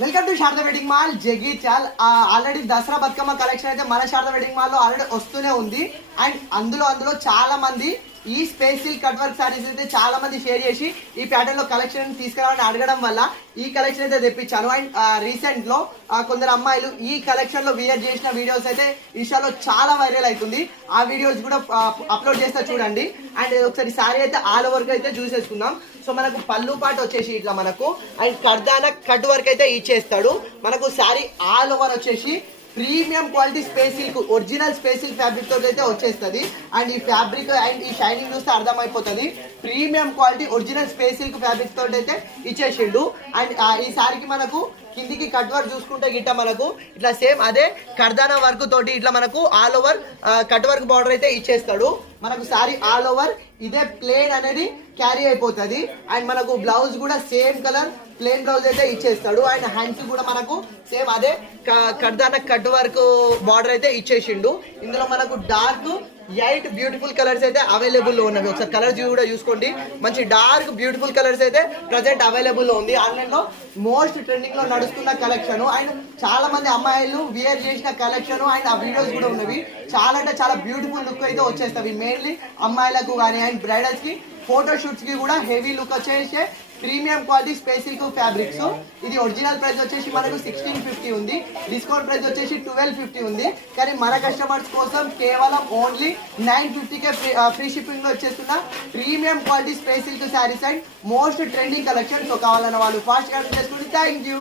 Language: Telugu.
Welcome to Sharada wedding mall Jagtial. Already Dasara Bathukamma collection అయితే మన శారద వెడ్డింగ్ మాల్ లో ఆల్రెడీ వస్తూనే ఉంది. అండ్ అందులో చాలా మంది ఈ space silk cut work saris అయితే చాలా మంది షేర్ చేసి ఈ ప్యాటర్న్ లో కలెక్షన్ తీసుకురావాలని అడగడం వల్ల ఈ కలెక్షన్ అయితే తెప్పించాను. అండ్ రీసెంట్ లో కొందరు అమ్మాయిలు ఈ కలెక్షన్ లో వియర్ చేసిన వీడియోస్ అయితే ఇన్స్టాలో చాలా వైరల్ అవుతుంది. ఆ వీడియోస్ కూడా అప్లోడ్ చేస్తా చూడండి. అండ్ ఒకసారి సారీ అయితే ఆల్ ఓవర్ గా అయితే చూసేసుకుందాం. సో మనకు పళ్ళు పాటు వచ్చేసి ఇట్లా మనకు అండ్ కర్దాన కట్ వర్క్ అయితే ఇచ్చేస్తాడు. మనకు సారీ ఆల్ ఓవర్ వచ్చేసి premium quality space silk original space silk fabric తోటి అయితే వచ్చేస్తుంది. అండ్ ఈ ఫ్యాబ్రిక్ అండ్ ఈ షైనింగ్ చూస్తే అర్థమైపోతుంది premium quality original space silk fabric తోటి అయితే ఇచ్చేసిండు. అండ్ ఈ సారీకి మనకు కిందికి కట్ వర్క్ చూసుకుంటే గిట్ట మనకు ఇట్లా సేమ్ అదే కర్దానా వర్క్ తోటి ఇట్లా మనకు all over cut work border అయితే ఇచ్చేస్తాడు. మనకు సారీ ఆల్ ఓవర్ ఇదే ప్లేన్ అనేది క్యారీ అయిపోతుంది. అండ్ మనకు బ్లౌజ్ కూడా సేమ్ కలర్ ప్లేన్ బ్లౌజ్ అయితే ఇచ్చేస్తాడు. అండ్ హ్యాండ్స్ కూడా మనకు సేమ్ అదే కర్దానా కట్ వర్క్ బార్డర్ అయితే ఇచ్చేసిండు. ఇందులో మనకు డార్క్ 8 బ్యూటిఫుల్ కలర్స్ అయితే అవైలబుల్ లో ఉన్నవి. ఒకసారి కలర్స్ కూడా చూసుకోండి. మంచి డార్క్ బ్యూటిఫుల్ కలర్స్ అయితే ప్రజెంట్ అవైలబుల్ లో ఉంది. ఆన్లైన్ లో మోస్ట్ ట్రెండింగ్ లో నడుస్తున్న కలెక్షన్ అండ్ చాలా మంది అమ్మాయిలు వియర్ చేసిన కలెక్షన్ అండ్ ఆ వీడియోస్ కూడా ఉన్నవి. చాలా అంటే చాలా బ్యూటిఫుల్ లుక్ అయితే వచ్చేస్తాయి. మెయిన్లీ అమ్మాయిలకు కానీ అండ్ బ్రైడల్స్ కి ఫోటో షూట్స్ కి కూడా హెవీ లుక్ వచ్చేసే premium quality space silk fabrics. ఇది ఒరిజినల్ ప్రైస్ వచ్చేసి మనకు 1650 ఉంది. డిస్కౌంట్ ప్రైస్ వచ్చేసి 1250 ఉంది. కానీ మన కస్టమర్స్ కోసం కేవలం ఓన్లీ 950కే ఫ్రీ షిప్పింగ్ లో వచ్చేస్తున్న premium quality space silk sarees and most trending collection. So కావాలన్న వాళ్ళు ఫాస్ట్ గా చేసుకోండి. Thank you.